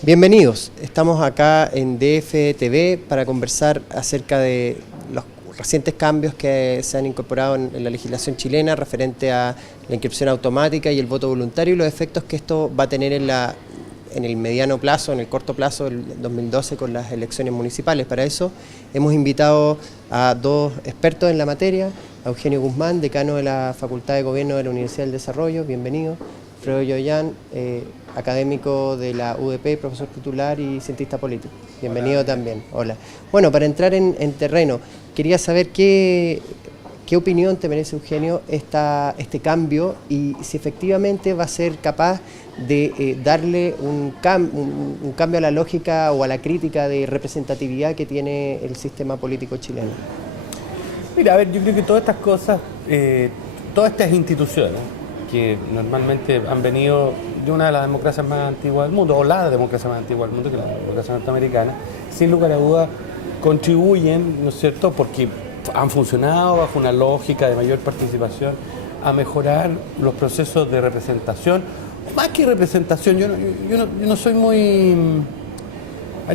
Bienvenidos, estamos acá en DFTV para conversar acerca de los recientes cambios que se han incorporado en la legislación chilena referente a la inscripción automática y el voto voluntario y los efectos que esto va a tener en el mediano plazo, en el corto plazo del 2012 con las elecciones municipales. Para eso hemos invitado a dos expertos en la materia, a Eugenio Guzmán, decano de la Facultad de Gobierno de la Universidad del Desarrollo, bienvenido. Alfredo Yoyán, académico de la UDP, profesor titular y cientista político. Bienvenido. Hola. También. Hola. Bueno, para entrar en terreno, quería saber qué opinión te merece, Eugenio, este cambio y si efectivamente va a ser capaz de darle un cambio a la lógica o a la crítica de representatividad que tiene el sistema político chileno. Mira, a ver, yo creo que todas estas cosas, todas estas instituciones que normalmente han venido de una de las democracias más antiguas del mundo, o la democracia más antigua del mundo, que es la democracia norteamericana, sin lugar a dudas contribuyen, ¿no es cierto?, porque han funcionado bajo una lógica de mayor participación, a mejorar los procesos de representación. Más que representación, yo no soy muy...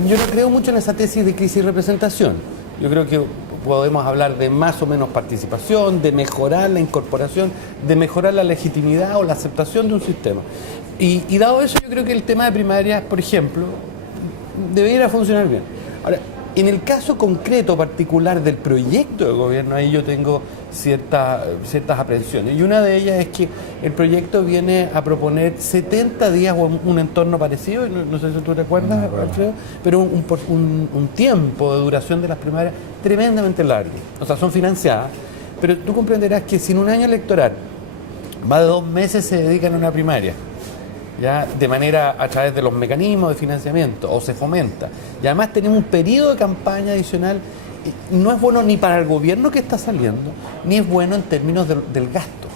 Yo no creo mucho en esa tesis de crisis y representación. Yo creo que podemos hablar de más o menos participación, de mejorar la incorporación, de mejorar la legitimidad o la aceptación de un sistema. Y dado eso, yo creo que el tema de primarias, por ejemplo, debería funcionar bien. Ahora, en el caso concreto particular del proyecto de gobierno, ahí yo tengo ciertas aprensiones. Y una de ellas es que el proyecto viene a proponer 70 días o un entorno parecido, no sé si tú recuerdas, Alfredo, pero un tiempo de duración de las primarias tremendamente largo. O sea, son financiadas, pero tú comprenderás que si en un año electoral más de 2 meses se dedican a una primaria, ya de manera a través de los mecanismos de financiamiento, o se fomenta, y además tenemos un periodo de campaña adicional, no es bueno ni para el gobierno que está saliendo, ni es bueno en términos del gasto,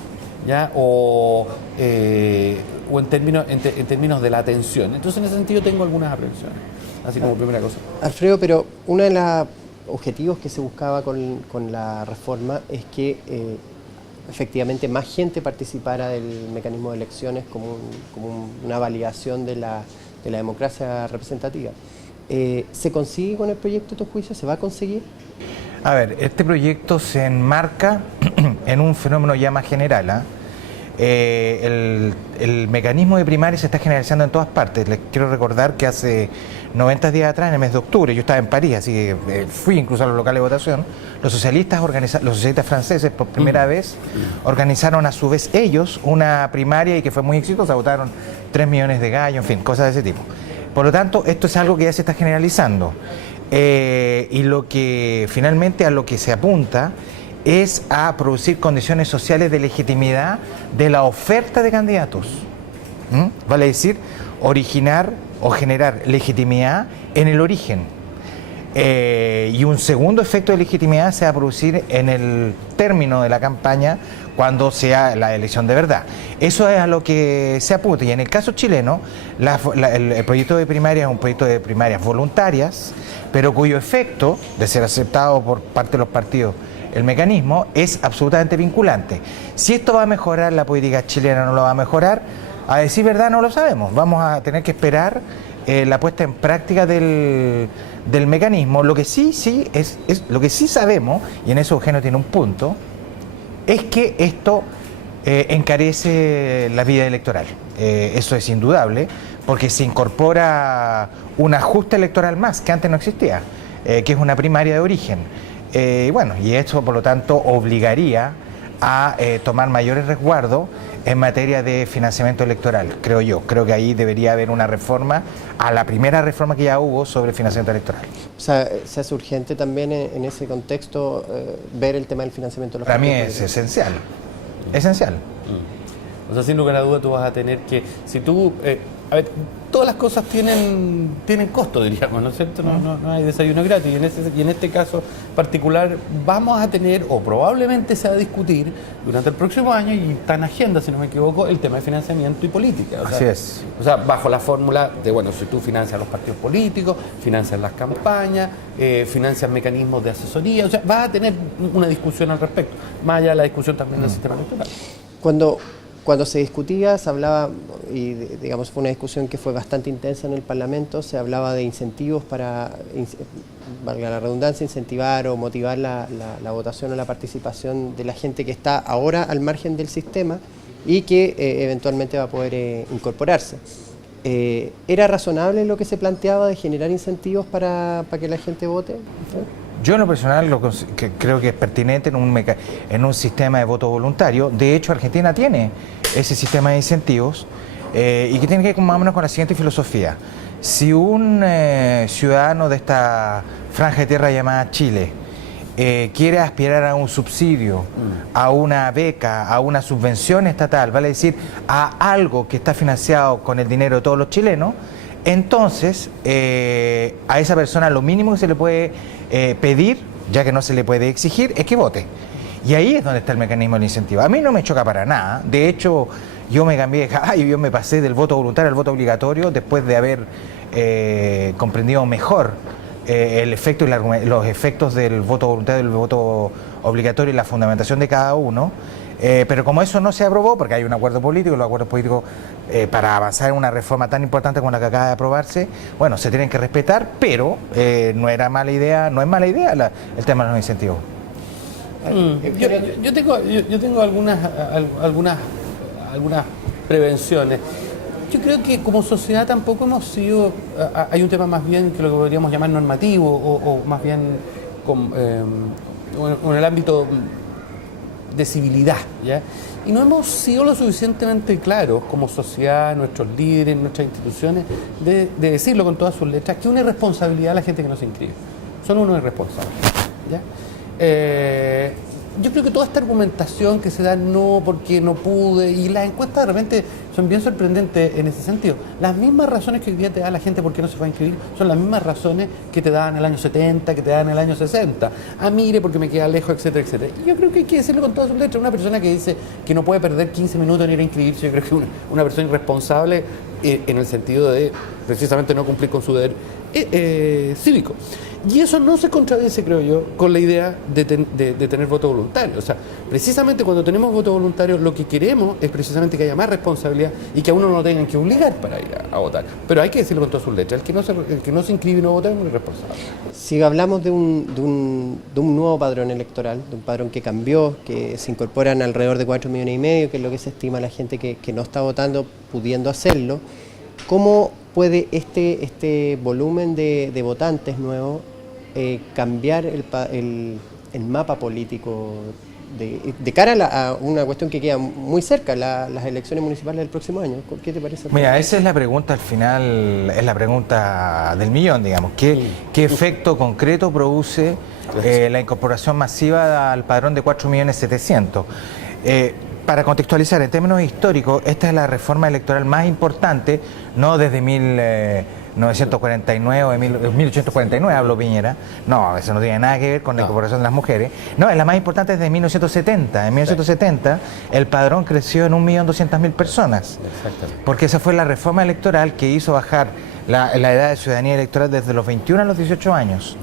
¿ya? O en términos de la atención. Entonces, en ese sentido tengo algunas aprensiones, así como primera cosa. Alfredo, pero uno de los objetivos que se buscaba con la reforma es que efectivamente más gente participara del mecanismo de elecciones como una validación de la democracia representativa. ¿Se consigue con el proyecto de tu juicio? ¿Se va a conseguir? A ver, este proyecto se enmarca en un fenómeno ya más general. El mecanismo de primaria se está generalizando en todas partes. Les quiero recordar que hace 90 días atrás, en el mes de octubre, yo estaba en París, así que fui incluso a los locales de votación, los socialistas franceses por primera vez organizaron a su vez ellos una primaria y que fue muy exitosa, votaron 3 millones de gallos, en fin, cosas de ese tipo. Por lo tanto, esto es algo que ya se está generalizando y lo que finalmente a lo que se apunta es a producir condiciones sociales de legitimidad de la oferta de candidatos. Vale decir, originar o generar legitimidad en el origen. Y un segundo efecto de legitimidad se va a producir en el término de la campaña cuando sea la elección de verdad. Eso es a lo que se apunta. Y en el caso chileno, el proyecto de primaria es un proyecto de primarias voluntarias, pero cuyo efecto, de ser aceptado por parte de los partidos, el mecanismo es absolutamente vinculante. Si esto va a mejorar la política chilena o no lo va a mejorar, a decir verdad no lo sabemos. Vamos a tener que esperar la puesta en práctica del mecanismo. Lo que sí sabemos, y en eso Eugenio tiene un punto, es que esto encarece la vida electoral. Eso es indudable, porque se incorpora un ajuste electoral más, que antes no existía, que es una primaria de origen. Y esto, por lo tanto, obligaría a tomar mayores resguardos en materia de financiamiento electoral, creo yo. Creo que ahí debería haber una reforma a la primera reforma que ya hubo sobre financiamiento electoral. O sea, se hace urgente también en ese contexto ver el tema del financiamiento de los partidos. Para mí es esencial. Esencial. O sea, sin lugar a duda tú vas a tener que, si tú, a ver, todas las cosas tienen costo, diríamos, ¿no es cierto? No hay desayuno gratis. Y en este caso particular vamos a tener, o probablemente se va a discutir durante el próximo año, y está en agenda, si no me equivoco, el tema de financiamiento y política. Así es. O sea, bajo la fórmula de, bueno, si tú financias los partidos políticos, financias las campañas, financias mecanismos de asesoría, o sea, vas a tener una discusión al respecto, más allá de la discusión también del sistema electoral. Cuando cuando se discutía, se hablaba, y digamos fue una discusión que fue bastante intensa en el Parlamento, se hablaba de incentivos para, valga la redundancia, incentivar o motivar la votación o la participación de la gente que está ahora al margen del sistema y que eventualmente va a poder incorporarse. ¿Era razonable lo que se planteaba de generar incentivos para que la gente vote? Yo en lo personal creo que es pertinente en un sistema de voto voluntario. De hecho, Argentina tiene ese sistema de incentivos y que tiene que ver más o menos con la siguiente filosofía. Si un ciudadano de esta franja de tierra llamada Chile quiere aspirar a un subsidio, a una beca, a una subvención estatal, vale decir, a algo que está financiado con el dinero de todos los chilenos, entonces a esa persona lo mínimo que se le puede pedir, ya que no se le puede exigir, es que vote. Y ahí es donde está el mecanismo del incentivo. A mí no me choca para nada. De hecho, yo me cambié, yo me pasé del voto voluntario al voto obligatorio después de haber comprendido mejor el efecto y los efectos del voto voluntario y del voto obligatorio y la fundamentación de cada uno. Pero como eso no se aprobó, porque hay un acuerdo político, los acuerdos políticos para avanzar en una reforma tan importante como la que acaba de aprobarse, bueno, se tienen que respetar, pero no era mala idea, no es mala idea el tema de los incentivos. Yo tengo algunas prevenciones. Yo creo que como sociedad tampoco hemos sido, hay un tema más bien que lo que podríamos llamar normativo o más bien en el ámbito de civilidad, ¿ya? Y no hemos sido lo suficientemente claros como sociedad, nuestros líderes, nuestras instituciones, de decirlo con todas sus letras, que una irresponsabilidad a la gente que no se inscribe. Son unos irresponsables, ¿ya? Yo creo que toda esta argumentación que se da no porque no pude, y las encuestas de repente son bien sorprendentes en ese sentido. Las mismas razones que hoy día te da la gente por qué no se fue a inscribir son las mismas razones que te daban en el año 70, que te daban en el año 60. Mire, porque me queda lejos, etcétera, etcétera. Y yo creo que hay que decirlo con todas sus letras. Una persona que dice que no puede perder 15 minutos en ir a inscribirse, yo creo que es una persona irresponsable en el sentido de precisamente no cumplir con su deber cívico. Y eso no se contradice, creo yo, con la idea de tener voto voluntario. O sea, precisamente cuando tenemos voto voluntario, lo que queremos es precisamente que haya más responsabilidad y que a uno no lo tengan que obligar para ir a votar. Pero hay que decirlo con todas sus letras. El que no se inscribe y no vota es muy irresponsable. Si hablamos de un nuevo padrón electoral, de un padrón que cambió, que se incorporan alrededor de 4,5 millones, que es lo que se estima la gente que no está votando, pudiendo hacerlo, ¿cómo puede este volumen de votantes nuevos cambiar el mapa político de cara a una cuestión que queda muy cerca, las elecciones municipales del próximo año? ¿Qué te parece? Mira, esa es la pregunta al final, es la pregunta del millón, digamos. ¿Qué efecto concreto produce la incorporación masiva al padrón de 4.700.000? Para contextualizar, en términos históricos, esta es la reforma electoral más importante, no desde 1949 o de 1849, habló Piñera. No, eso no tiene nada que ver con la incorporación de las mujeres. No, es la más importante desde 1970. En 1970 el padrón creció en 1.200.000 personas. Exactamente. Porque esa fue la reforma electoral que hizo bajar la edad de ciudadanía electoral desde los 21 a los 18 años.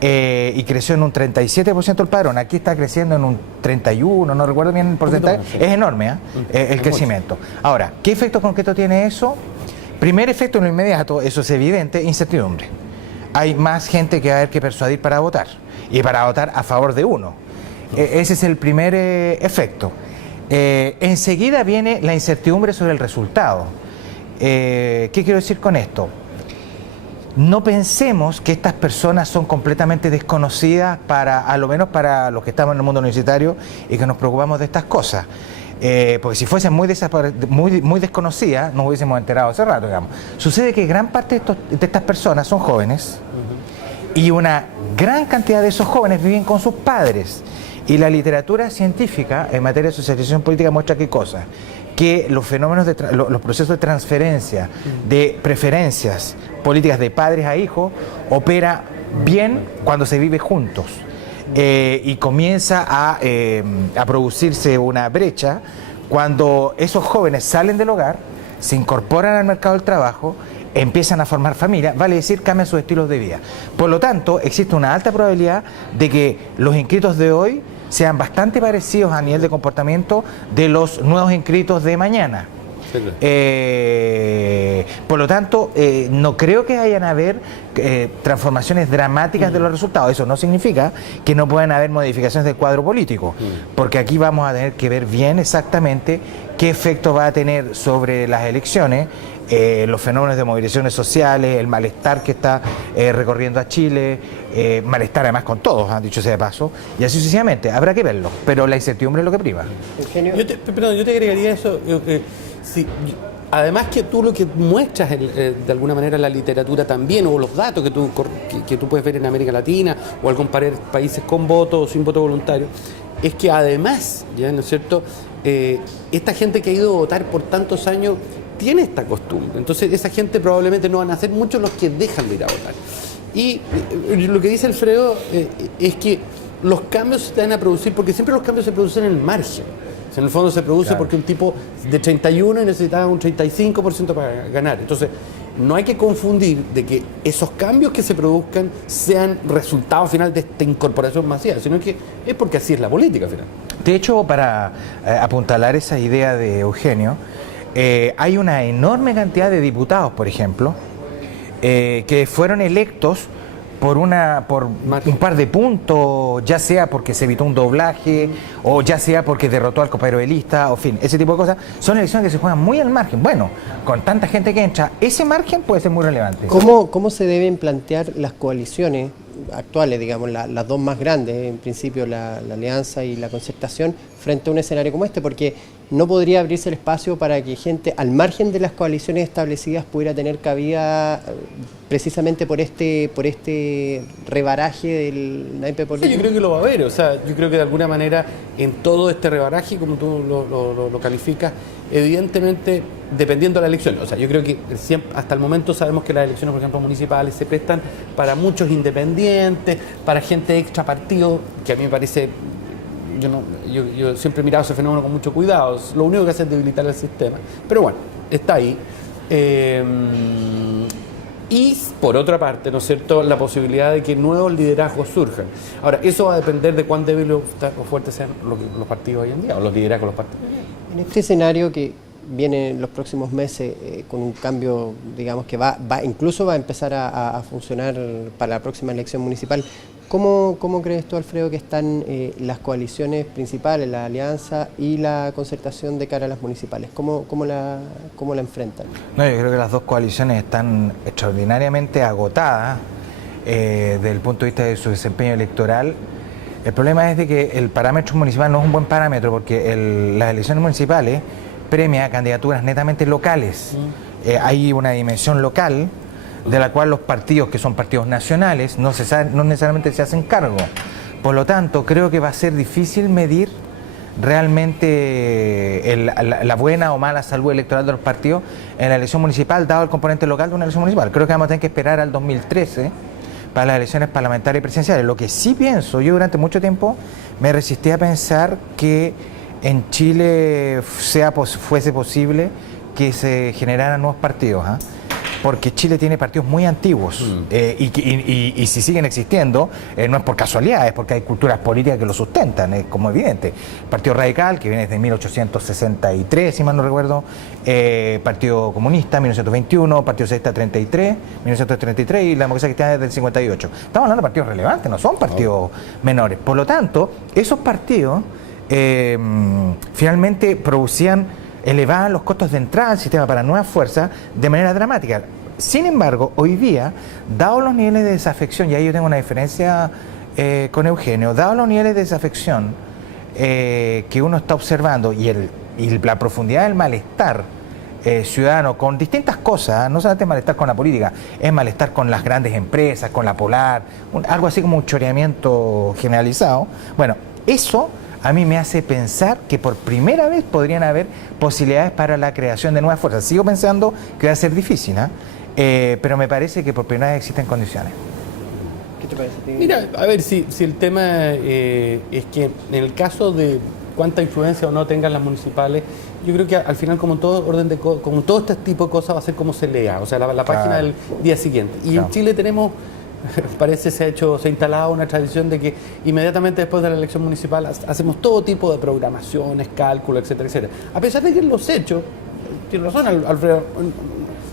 Y creció en un 37% el padrón. Aquí está creciendo en un 31%, no recuerdo bien el porcentaje. Es enorme, el crecimiento. Ahora, ¿qué efecto concreto tiene eso? Primer efecto en lo inmediato, eso es evidente, incertidumbre. Hay más gente que va a haber que persuadir para votar, y para votar a favor de uno. Ese es el primer efecto. Enseguida viene la incertidumbre sobre el resultado. ¿Qué quiero decir con esto? No pensemos que estas personas son completamente desconocidas a lo menos para los que estamos en el mundo universitario y que nos preocupamos de estas cosas. Porque si fuesen muy desconocidas, nos hubiésemos enterado hace rato, digamos. Sucede que gran parte de estas personas son jóvenes y una gran cantidad de esos jóvenes viven con sus padres. Y la literatura científica en materia de socialización política muestra qué cosa: que los fenómenos los procesos de transferencia de preferencias políticas de padres a hijos opera bien cuando se vive juntos. Y comienza a producirse una brecha cuando esos jóvenes salen del hogar, se incorporan al mercado del trabajo, empiezan a formar familia, vale decir, cambian sus estilos de vida. Por lo tanto, existe una alta probabilidad de que los inscritos de hoy sean bastante parecidos a nivel de comportamiento de los nuevos inscritos de mañana. Por lo tanto, no creo que vayan a haber transformaciones dramáticas de los resultados. Eso no significa que no puedan haber modificaciones del cuadro político, porque aquí vamos a tener que ver bien exactamente qué efecto va a tener sobre las elecciones los fenómenos de movilizaciones sociales, el malestar que está recorriendo a Chile, malestar además con todos, han dicho sea de paso, y así sucesivamente. Habrá que verlo, pero la incertidumbre es lo que priva. Yo te agregaría eso. Sí, además que tú lo que muestras de alguna manera en la literatura también, o los datos que tú puedes ver en América Latina, o al comparar países con voto o sin voto voluntario, es que además, ¿ya? ¿No es cierto?, esta gente que ha ido a votar por tantos años tiene esta costumbre. Entonces esa gente probablemente no van a ser muchos los que dejan de ir a votar. Y lo que dice Alfredo es que los cambios se van a producir, porque siempre los cambios se producen en el margen. En el fondo se produce porque un tipo de 31 y necesitaba un 35% para ganar. Entonces, no hay que confundir de que esos cambios que se produzcan sean resultado final de esta incorporación masiva, sino que es porque así es la política final. De hecho, para apuntalar esa idea de Eugenio, hay una enorme cantidad de diputados, por ejemplo, que fueron electos por un par de puntos, ya sea porque se evitó un doblaje, o ya sea porque derrotó al compañeroelista, o fin, ese tipo de cosas. Son elecciones que se juegan muy al margen. Bueno, con tanta gente que entra, ese margen puede ser muy relevante. ¿Cómo se deben plantear las coaliciones actuales, digamos, las dos más grandes, en principio la Alianza y la Concertación, frente a un escenario como este? Porque no podría abrirse el espacio para que gente al margen de las coaliciones establecidas pudiera tener cabida precisamente por este rebaraje del naipe político. Sí, yo creo que lo va a haber. O sea, yo creo que de alguna manera en todo este rebaraje, como tú lo calificas, evidentemente dependiendo de la elección. O sea, yo creo que hasta el momento sabemos que las elecciones, por ejemplo, municipales se prestan para muchos independientes, para gente extra partido, que a mí me parece... Yo siempre he mirado ese fenómeno con mucho cuidado. Lo único que hace es debilitar el sistema. Pero bueno, está ahí. Y por otra parte, ¿no es cierto?, la posibilidad de que nuevos liderazgos surjan. Ahora, eso va a depender de cuán débiles o fuertes sean los partidos hoy en día, o los liderazgos de los partidos. En este escenario que viene en los próximos meses, con un cambio, digamos, que incluso va a empezar a funcionar para la próxima elección municipal, ¿cómo crees tú, Alfredo, que están las coaliciones principales, la Alianza y la Concertación de cara a las municipales? ¿Cómo la enfrentan? No, yo creo que las dos coaliciones están extraordinariamente agotadas desde el punto de vista de su desempeño electoral. El problema es de que el parámetro municipal no es un buen parámetro, porque las elecciones municipales premia candidaturas netamente locales. Hay una dimensión local de la cual los partidos, que son partidos nacionales, no necesariamente se hacen cargo. Por lo tanto, creo que va a ser difícil medir realmente la buena o mala salud electoral de los partidos en la elección municipal, dado el componente local de una elección municipal. Creo que vamos a tener que esperar al 2013 para las elecciones parlamentarias y presidenciales. Lo que sí pienso, yo durante mucho tiempo me resistí a pensar que en Chile fuese posible que se generaran nuevos partidos, porque Chile tiene partidos muy antiguos y si siguen existiendo no es por casualidad, es porque hay culturas políticas que lo sustentan, es como evidente. Partido Radical, que viene desde 1863, si mal no recuerdo, Partido Comunista, 1921, Partido Socialista 1933 y la Democracia Cristiana desde el 58. Estamos hablando de partidos relevantes, no son partidos menores. Por lo tanto, esos partidos finalmente elevaban los costos de entrada al sistema para nuevas fuerzas de manera dramática. Sin embargo, hoy día, dados los niveles de desafección, y ahí yo tengo una diferencia con Eugenio, dados los niveles de desafección que uno está observando y la profundidad del malestar ciudadano con distintas cosas, no solamente malestar con la política, es malestar con las grandes empresas, con la Polar, algo así como un choreamiento generalizado. Bueno, eso a mí me hace pensar que por primera vez podrían haber posibilidades para la creación de nuevas fuerzas. Sigo pensando que va a ser difícil, pero me parece que por primera vez existen condiciones. ¿Qué te parece? Mira, a ver, si el tema es que en el caso de cuánta influencia o no tengan las municipales, yo creo que al final, como todo este tipo de cosas, va a ser como se lea, o sea, la página del día siguiente. Y en Chile tenemos parece se ha instalado una tradición de que inmediatamente después de la elección municipal hacemos todo tipo de programaciones, cálculos, etcétera, etcétera. A pesar de que en los hechos, tiene razón Alfredo,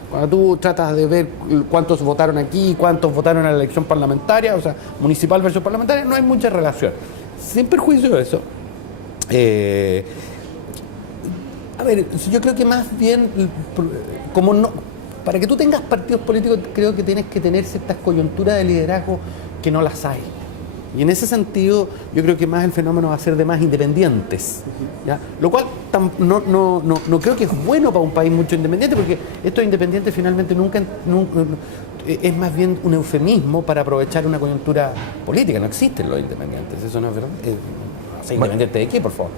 cuando tú tratas de ver cuántos votaron aquí, cuántos votaron en la elección parlamentaria, o sea, municipal versus parlamentaria, no hay mucha relación. Sin perjuicio de eso, a ver, yo creo que más bien, como no, para que tú tengas partidos políticos, creo que tienes que tener ciertas coyunturas de liderazgo que no las hay. Y en ese sentido, yo creo que más el fenómeno va a ser de más independientes, ¿ya? Lo cual no creo que es bueno para un país mucho independiente, porque estos independientes finalmente nunca es más bien un eufemismo para aprovechar una coyuntura política. No existen los independientes, eso no es verdad. ¿Sea independiente de qué, por favor?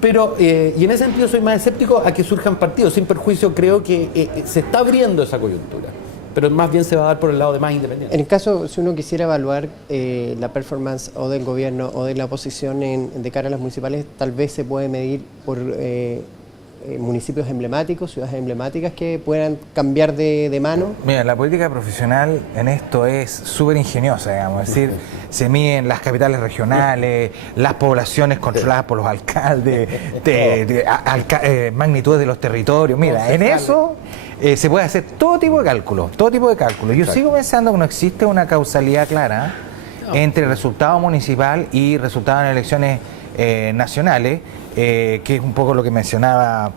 Pero, y en ese sentido soy más escéptico a que surjan partidos. Sin perjuicio, creo que se está abriendo esa coyuntura, pero más bien se va a dar por el lado de más independientes. En el caso, si uno quisiera evaluar la performance o del gobierno o de la oposición de cara a las municipales, tal vez se puede medir por municipios emblemáticos, ciudades emblemáticas que puedan cambiar de mano. Mira, la política profesional en esto es súper ingeniosa, digamos, es decir, se miden las capitales regionales, las poblaciones controladas por los alcaldes, magnitudes de los territorios. Mira, en eso se puede hacer todo tipo de cálculos, todo tipo de cálculos. Yo sigo pensando que no existe una causalidad clara entre resultado municipal y resultado en elecciones nacionales, que es un poco lo que mencionaba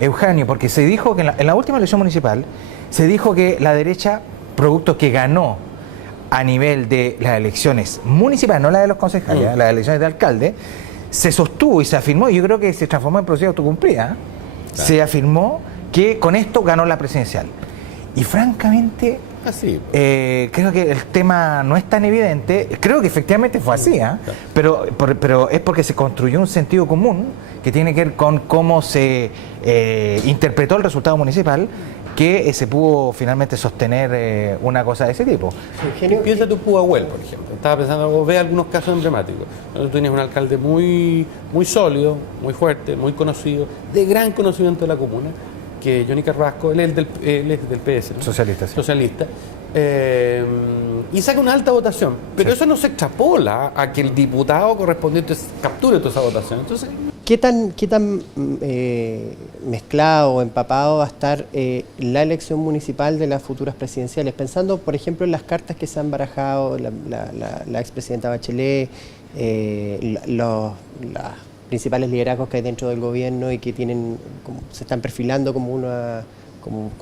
Eugenio, porque se dijo que en la última elección municipal se dijo que la derecha, producto que ganó a nivel de las elecciones municipales, no las de los concejales, las elecciones de alcalde, se sostuvo y se afirmó, y yo creo que se transformó en proceso de autocumplida, se afirmó que con esto ganó la presidencial. Y francamente, creo que el tema no es tan evidente. Creo que efectivamente fue así, pero es porque se construyó un sentido común que tiene que ver con cómo se interpretó el resultado municipal, que se pudo finalmente sostener una cosa de ese tipo. Piensa tu Pudahuel, por ejemplo. Estaba pensando, o ve algunos casos emblemáticos. Tú tienes un alcalde muy sólido, muy fuerte, muy conocido, de gran conocimiento de la comuna, que Johnny Carrasco, él es del PS, ¿no? Socialista, sí. Socialista. Y saca una alta votación, pero eso no se extrapola a que el diputado correspondiente capture toda esa votación. Entonces, ¿qué tan mezclado o empapado va a estar la elección municipal de las futuras presidenciales? Pensando, por ejemplo, en las cartas que se han barajado, la expresidenta Bachelet, los principales liderazgos que hay dentro del gobierno y que se están perfilando con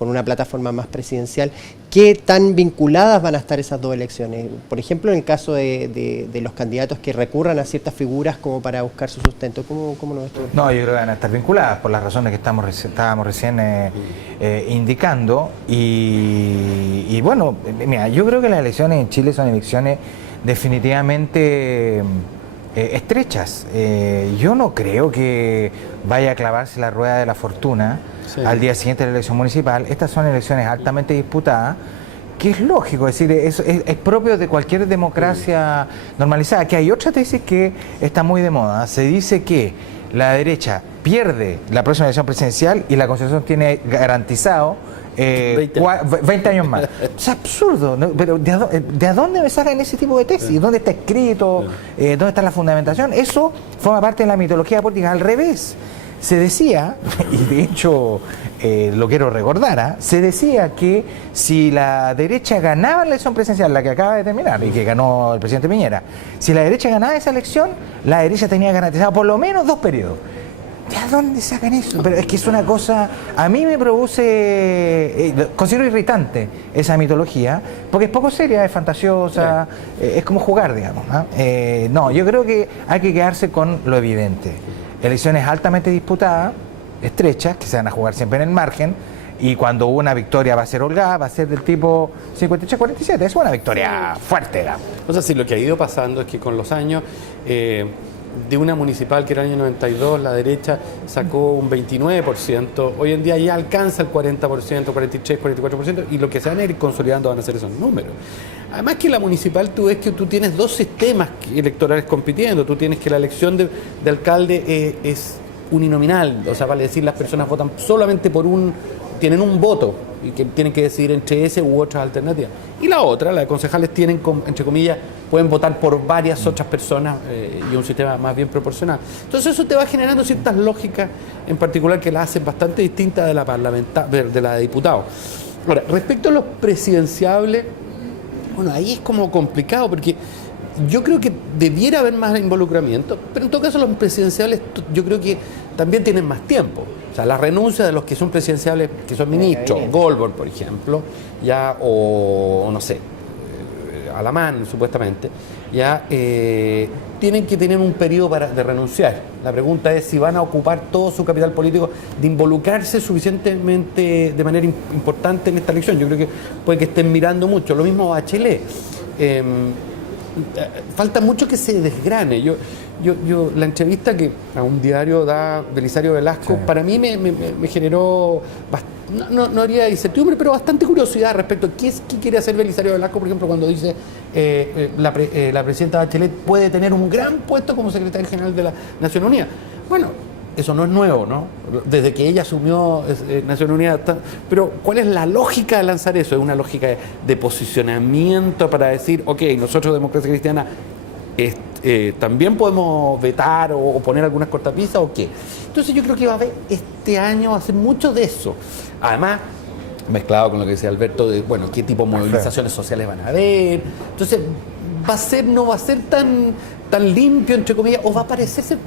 una plataforma más presidencial. ¿Qué tan vinculadas van a estar esas dos elecciones? Por ejemplo, en el caso de los candidatos que recurran a ciertas figuras como para buscar su sustento, ¿cómo lo ves tú? No, yo creo que van a estar vinculadas por las razones que estábamos recién indicando. Y bueno, mira, yo creo que las elecciones en Chile son elecciones definitivamente estrechas. Yo no creo que vaya a clavarse la rueda de la fortuna al día siguiente de la elección municipal. Estas son elecciones altamente disputadas, que es lógico, es decir, es propio de cualquier democracia normalizada. Que hay otra tesis que está muy de moda. Se dice que la derecha pierde la próxima elección presidencial y la Constitución tiene garantizado 20 años más. Es absurdo, ¿no? Pero ¿de dónde me sacan ese tipo de tesis? ¿Dónde está escrito? ¿Dónde está la fundamentación? Eso forma parte de la mitología política. Al revés, se decía, y de hecho lo quiero recordar, se decía que si la derecha ganaba la elección presidencial, la que acaba de terminar y que ganó el presidente Piñera, si la derecha ganaba esa elección, la derecha tenía garantizado por lo menos 2 periodos. ¿De dónde sacan eso? Pero es que es una cosa, a mí me produce, considero irritante esa mitología, porque es poco seria, es fantasiosa, es como jugar, digamos. No, yo creo que hay que quedarse con lo evidente. Elecciones altamente disputadas, estrechas, que se van a jugar siempre en el margen, y cuando una victoria va a ser holgada, va a ser del tipo 53-47, es una victoria fuerte, digamos. O sea, sí, lo que ha ido pasando es que con los años, de una municipal que era el año 92, la derecha sacó un 29%, hoy en día ya alcanza el 40%, 43%, 44%, y lo que se van a ir consolidando van a ser esos números. Además que la municipal, tú ves que tú tienes 2 sistemas electorales compitiendo, tú tienes que la elección de alcalde es uninominal, o sea, vale decir, las personas votan solamente por un tienen un voto y que tienen que decidir entre ese u otras alternativas. Y la otra, la de concejales, tienen, entre comillas, pueden votar por varias otras personas y un sistema más bien proporcional. Entonces eso te va generando ciertas lógicas en particular que la hacen bastante distinta de la de diputados. Ahora, respecto a los presidenciables, bueno, ahí es como complicado porque yo creo que debiera haber más involucramiento, pero en todo caso los presidenciables yo creo que también tienen más tiempo. O sea, la renuncia de los que son presidenciables, que son ministros, Goldberg, por ejemplo, ya, o no sé, Alamán, supuestamente, ya tienen que tener un periodo de renunciar. La pregunta es si van a ocupar todo su capital político de involucrarse suficientemente de manera importante en esta elección. Yo creo que puede que estén mirando mucho. Lo mismo Bachelet. Falta mucho que se desgrane. La entrevista que a un diario da Belisario Velasco, sí, para mí me generó, no haría incertidumbre, pero bastante curiosidad respecto a qué quiere hacer Belisario Velasco, por ejemplo, cuando dice la presidenta Bachelet puede tener un gran puesto como secretaria general de la Naciones Unidas. Bueno, eso no es nuevo, ¿no? Desde que ella asumió Naciones Unidas. Pero ¿cuál es la lógica de lanzar eso? ¿Es una lógica de posicionamiento para decir, ok, nosotros Democracia Cristiana también podemos vetar o poner algunas cortapisas o qué? Entonces yo creo que va a haber este año hacer mucho de eso. Además, mezclado con lo que decía Alberto, de, bueno, qué tipo de movilizaciones sociales van a haber. Entonces, no va a ser tan limpio, entre comillas, o va a parecerse...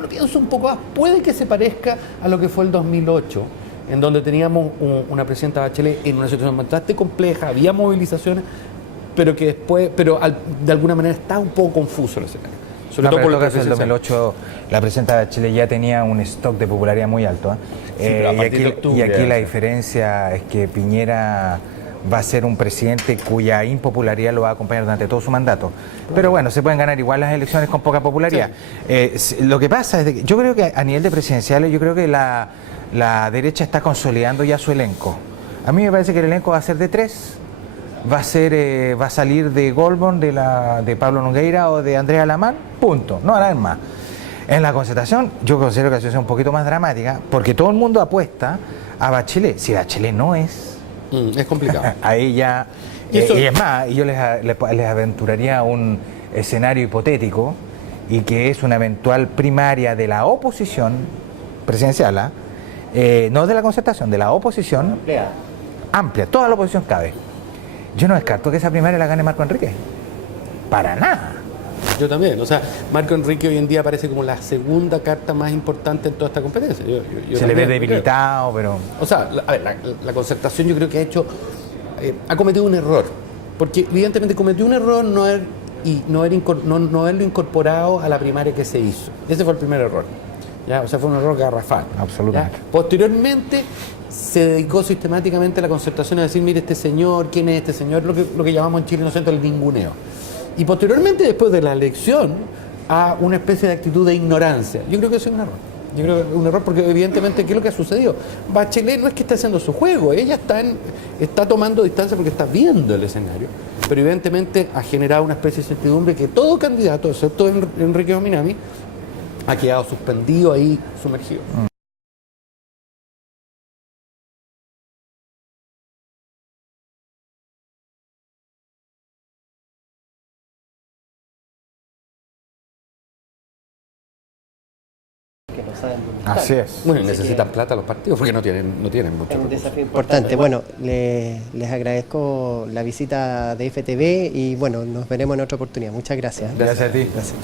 Lo pienso un poco más, puede que se parezca a lo que fue el 2008, en donde teníamos una presidenta Bachelet en una situación bastante compleja, había movilizaciones, pero que después, de alguna manera está un poco confuso el escenario. Sobre todo por lo que en el 2008 la presidenta Bachelet ya tenía un stock de popularidad muy alto. Y aquí la diferencia es que Piñera va a ser un presidente cuya impopularidad lo va a acompañar durante todo su mandato. Pero bueno, se pueden ganar igual las elecciones con poca popularidad. Sí. Lo que pasa es que yo creo que a nivel de presidenciales, yo creo que la derecha está consolidando ya su elenco. A mí me parece que el elenco va a ser de 3. Va a salir de Goldberg, de Pablo Nogueira o de Andrea Alamán, punto, no harán más. En la concertación, yo considero que la situación es un poquito más dramática, porque todo el mundo apuesta a Bachelet. Si Bachelet no es... es complicado. Ahí ya... Y es más, yo les aventuraría un escenario hipotético, y que es una eventual primaria de la oposición presidencial, no de la concertación, de la oposición amplia, toda la oposición cabe. Yo no descarto que esa primaria la gane Marco Enrique. Para nada. Yo también. O sea, Marco Enrique hoy en día parece como la segunda carta más importante en toda esta competencia. Se le ve debilitado, pero... O sea, la Concertación yo creo que ha cometido un error. Porque evidentemente cometió un error no haberlo incorporado a la primaria que se hizo. Ese fue el primer error. ¿Ya? O sea, fue un error garrafal. Absolutamente. ¿Ya? Posteriormente se dedicó sistemáticamente a la Concertación a decir, mire, este señor, ¿quién es este señor? Lo que llamamos en Chile nosotros el ninguneo. Y posteriormente, después de la elección, a una especie de actitud de ignorancia. Yo creo que eso es un error. Yo creo que es un error porque evidentemente, ¿qué es lo que ha sucedido? Bachelet no es que esté haciendo su juego, ella está tomando distancia porque está viendo el escenario, pero evidentemente ha generado una especie de incertidumbre que todo candidato, excepto Enrique Dominami, ha quedado suspendido ahí, sumergido. Así es. Bueno, necesitan plata los partidos porque no tienen mucho. Es un desafío importante. Bueno, les agradezco la visita de FTV y bueno, nos veremos en otra oportunidad. Muchas gracias. Gracias a ti. Gracias.